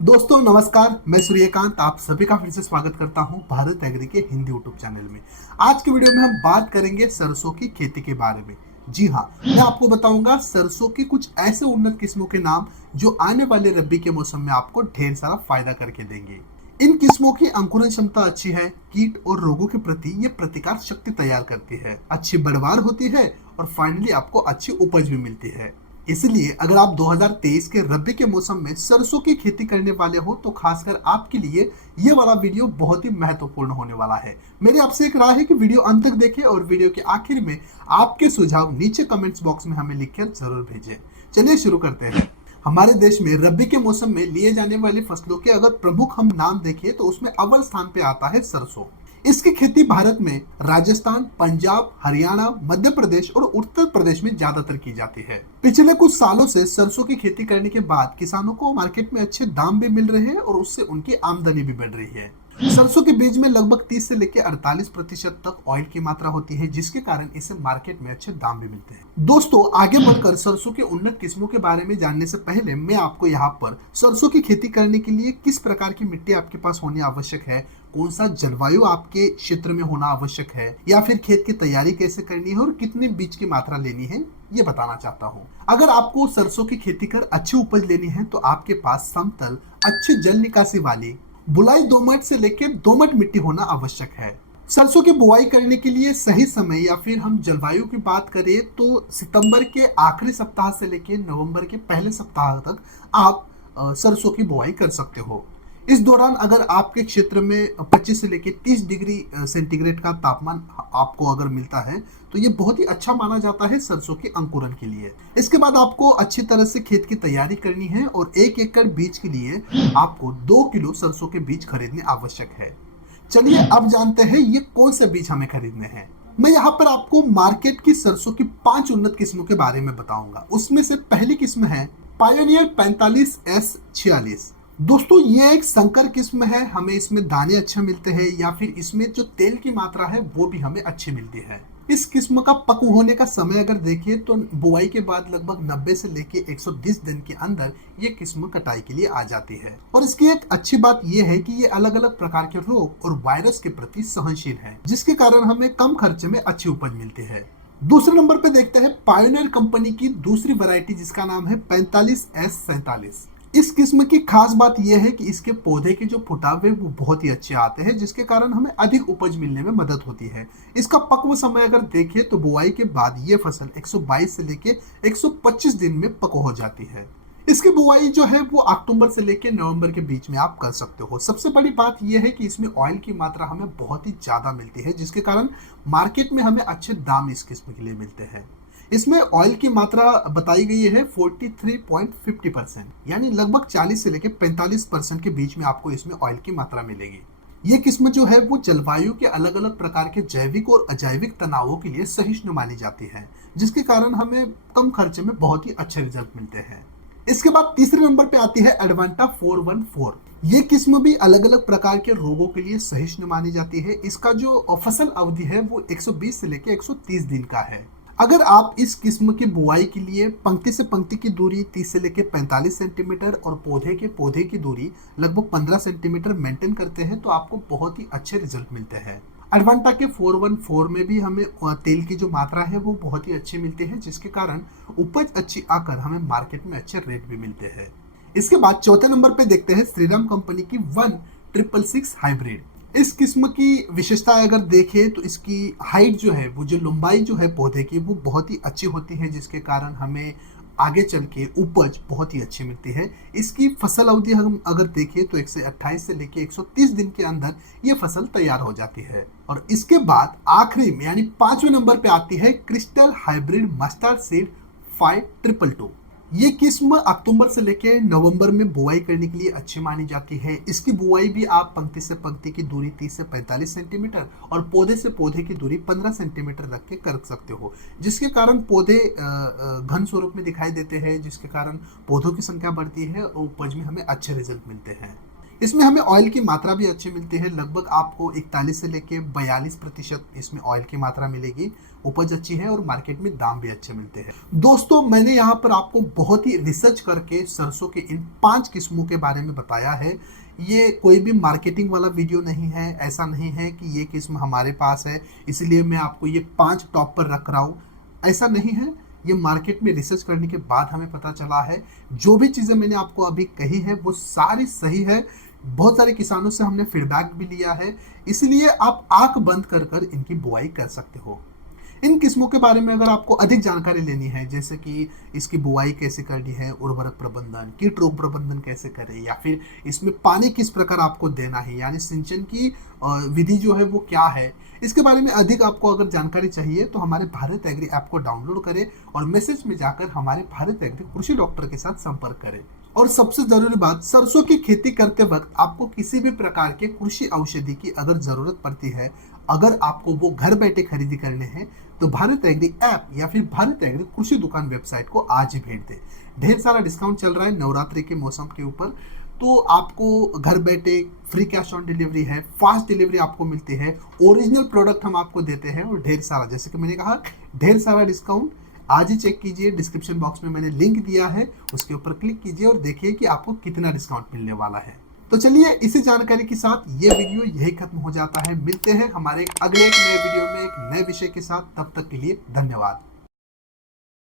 दोस्तों नमस्कार, मैं सूर्यकांत आप सभी का फिर से स्वागत करता हूं भारत एग्री के हिंदी यूट्यूब चैनल में। आज की वीडियो में हम बात करेंगे सरसों की खेती के बारे में। जी हाँ, मैं आपको बताऊंगा सरसों की कुछ ऐसे उन्नत किस्मों के नाम जो आने वाले रबी के मौसम में आपको ढेर सारा फायदा करके देंगे। इन किस्मों की अंकुरण क्षमता अच्छी है, कीट और रोगों के प्रति ये प्रतिकार शक्ति तैयार करती है, अच्छी बढ़वार होती है और फाइनली आपको अच्छी उपज भी मिलती है। इसलिए अगर आप 2023 के रबी के मौसम में सरसों की खेती करने वाले हो तो खासकर आपके लिए ये वाला वीडियो बहुत ही महत्वपूर्ण होने वाला है। मेरी आपसे एक राय है कि वीडियो अंत तक देखें और वीडियो के आखिर में आपके सुझाव नीचे कमेंट्स बॉक्स में हमें लिखकर जरूर भेजें। चलिए शुरू करते हैं। हमारे देश में रबी के मौसम में लिए जाने वाली फसलों के अगर प्रमुख हम नाम देखें तो उसमें अव्वल स्थान पे आता है सरसों। इसकी खेती भारत में राजस्थान, पंजाब, हरियाणा, मध्य प्रदेश और उत्तर प्रदेश में ज्यादातर की जाती है। पिछले कुछ सालों से सरसों की खेती करने के बाद किसानों को मार्केट में अच्छे दाम भी मिल रहे हैं और उससे उनकी आमदनी भी बढ़ रही है। सरसों के बीज में लगभग 30 से लेकर 48% तक ऑयल की मात्रा होती है, जिसके कारण इसे मार्केट में अच्छे दाम भी मिलते हैं। दोस्तों आगे बढ़कर सरसों के उन्नत किस्मों के बारे में जानने से पहले मैं आपको यहाँ पर सरसों की खेती करने के लिए किस प्रकार की मिट्टी आपके पास होनी आवश्यक है, कौन सा जलवायु आपके क्षेत्र में होना आवश्यक है, या फिर खेत की तैयारी कैसे करनी है और कितने बीज की मात्रा लेनी है, ये बताना चाहता हूँ। अगर आपको सरसों की खेती कर अच्छी उपज लेनी है तो आपके पास समतल, अच्छी जल निकासी वाली, बुलाई दोमट से लेकर दोमट मिट्टी होना आवश्यक है। सरसों की बुआई करने के लिए सही समय या फिर हम जलवायु की बात करें तो सितंबर के आखिरी सप्ताह से लेकर नवंबर के पहले सप्ताह तक आप सरसों की बुआई कर सकते हो। इस दौरान अगर आपके क्षेत्र में 25 से लेकर 30 डिग्री सेंटीग्रेड का तापमान आपको अगर मिलता है तो ये बहुत ही अच्छा माना जाता है सरसों के अंकुरण के लिए। इसके बाद आपको अच्छी तरह से खेत की तैयारी करनी है और 1 एकड़ बीज के लिए आपको 2 किलो सरसों के बीज खरीदने आवश्यक है। चलिए अब जानते हैं ये कौन से बीज हमें खरीदने हैं। मैं यहाँ पर आपको मार्केट की सरसों की 5 उन्नत किस्मों के बारे में बताऊंगा। उसमें से पहली किस्म है पायोनियर 45S46। दोस्तों ये एक संकर किस्म है, हमें इसमें दाने अच्छे मिलते हैं या फिर इसमें जो तेल की मात्रा है वो भी हमें अच्छी मिलती है। इस किस्म का पक होने का समय अगर देखें तो बुआई के बाद लगभग 90 से लेके 120 दिन के अंदर ये किस्म कटाई के लिए आ जाती है। और इसकी एक अच्छी बात ये है कि ये अलग अलग प्रकार के रोग और वायरस के प्रति सहनशील है, जिसके कारण हमें कम खर्चे में अच्छी उपज मिलती है। दूसरे नंबर पे देखते हैं पायोनियर कंपनी की दूसरी वैरायटी जिसका नाम है 45S47। इस किस्म की खास बात यह है कि इसके पौधे के जो फुटाव है वो बहुत ही अच्छे आते हैं, जिसके कारण हमें अधिक उपज मिलने में मदद होती है। इसका पक्व समय अगर देखें तो बुआई के बाद ये फसल 122 से लेके 125 दिन में पक हो जाती है। इसकी बुआई जो है वो अक्टूबर से लेके नवंबर के बीच में आप कर सकते हो। सबसे बड़ी बात यह है कि इसमें ऑयल की मात्रा हमें बहुत ही ज्यादा मिलती है, जिसके कारण मार्केट में हमें अच्छे दाम इस किस्म के लिए मिलते हैं। इसमें ऑयल की मात्रा बताई गई है 43.50%, यानी लगभग 40 से लेकर 45% के बीच में आपको इसमें ऑयल की मात्रा मिलेगी। ये किस्म जो है वो जलवायु के अलग अलग प्रकार के जैविक और अजैविक तनावों के लिए सहिष्णु मानी जाती है, जिसके कारण हमें कम खर्चे में बहुत ही अच्छे रिजल्ट मिलते हैं। इसके बाद तीसरे नंबर पे आती है एडवांटा 414। ये किस्म भी अलग अलग प्रकार के रोगों के लिए सहिष्णु मानी जाती है। इसका जो फसल अवधि है वो 120 से लेकर 130 दिन का है। अगर आप इस किस्म की बुआई के लिए पंक्ति से पंक्ति की दूरी 30 से लेकर 45 सेंटीमीटर और पौधे की दूरी लगभग 15 सेंटीमीटर मेंटेन करते हैं तो आपको बहुत ही अच्छे रिजल्ट मिलते हैं। एडवांटा के 414 में भी हमें तेल की जो मात्रा है वो बहुत ही अच्छी मिलती है, जिसके कारण उपज अच्छी आकर हमें मार्केट में अच्छे रेट भी मिलते हैं। इसके बाद चौथे नंबर पे देखते हैं श्रीराम कंपनी की 1666 हाइब्रिड। इस किस्म की विशेषता अगर देखें तो इसकी हाइट जो है वो जो लंबाई जो है पौधे की वो बहुत ही अच्छी होती है, जिसके कारण हमें आगे चल के उपज बहुत ही अच्छी मिलती है। इसकी फसल अवधि हम अगर देखें तो 128 से लेके 130 दिन के अंदर ये फसल तैयार हो जाती है। और इसके बाद आखिरी में यानी 5वें नंबर पे आती है क्रिस्टल हाइब्रिड मस्टर्ड सीड 5222। ये किस्म अक्टूबर से लेके नवंबर में बुआई करने के लिए अच्छी मानी जाती है। इसकी बुआई भी आप पंक्ति से पंक्ति की दूरी 30 से 45 सेंटीमीटर और पौधे से पौधे की दूरी 15 सेंटीमीटर रख के कर सकते हो, जिसके कारण पौधे घन स्वरूप में दिखाई देते हैं, जिसके कारण पौधों की संख्या बढ़ती है और उपज में हमें अच्छे रिजल्ट मिलते हैं। इसमें हमें ऑयल की मात्रा भी अच्छी मिलती है, लगभग आपको 41 से लेके 42% इसमें ऑयल की मात्रा मिलेगी। उपज अच्छी है और मार्केट में दाम भी अच्छे मिलते हैं। दोस्तों, मैंने यहाँ पर आपको बहुत ही रिसर्च करके सरसों के इन 5 किस्मों के बारे में बताया है। ये कोई भी मार्केटिंग वाला वीडियो नहीं है, ऐसा नहीं है कि ये किस्म हमारे पास है इसलिए मैं आपको ये 5 टॉप पर रख रहा हूँ, ऐसा नहीं है। ये मार्केट में रिसर्च करने के बाद हमें पता चला है। जो भी चीज़ें मैंने आपको अभी कही है वो सारी सही है। बहुत सारे किसानों से हमने फीडबैक भी लिया है, इसलिए आप आंख बंद कर कर इनकी बुआई कर सकते हो। इन किस्मों के बारे में अगर आपको अधिक जानकारी लेनी है, जैसे कि इसकी बुआई कैसे करनी है, उर्वरक प्रबंधन, कीट रोग प्रबंधन कैसे करें, या फिर इसमें पानी किस प्रकार आपको देना है, यानी सिंचन की विधि जो है वो क्या है, इसके बारे में अधिक आपको अगर जानकारी चाहिए तो हमारे भारत एग्री ऐप को डाउनलोड करें और मैसेज में जाकर हमारे भारत एग्री कृषि डॉक्टर के साथ संपर्क करें। और सबसे जरूरी बात, सरसों की खेती करते वक्त आपको किसी भी प्रकार के कृषि औषधि की अगर जरूरत पड़ती है, अगर आपको वो घर बैठे खरीदी करने हैं, तो भारत एग्री ऐप या फिर भारत एग्री कृषि दुकान वेबसाइट को आज ही भेज दें। ढेर सारा डिस्काउंट चल रहा है नवरात्रि के मौसम के ऊपर, तो आपको घर बैठे फ्री कैश ऑन डिलीवरी है, फास्ट डिलीवरी आपको मिलती है, ओरिजिनल प्रोडक्ट हम आपको देते हैं और ढेर सारा, जैसे कि मैंने कहा, ढेर सारा डिस्काउंट। आज ही चेक कीजिए, डिस्क्रिप्शन बॉक्स में मैंने लिंक दिया है, उसके ऊपर क्लिक कीजिए और देखिए कि आपको कितना डिस्काउंट मिलने वाला है। तो चलिए, इसी जानकारी के साथ ये वीडियो यही खत्म हो जाता है। मिलते हैं हमारे अगले एक नए वीडियो में एक नए विषय के साथ, तब तक के लिए धन्यवाद।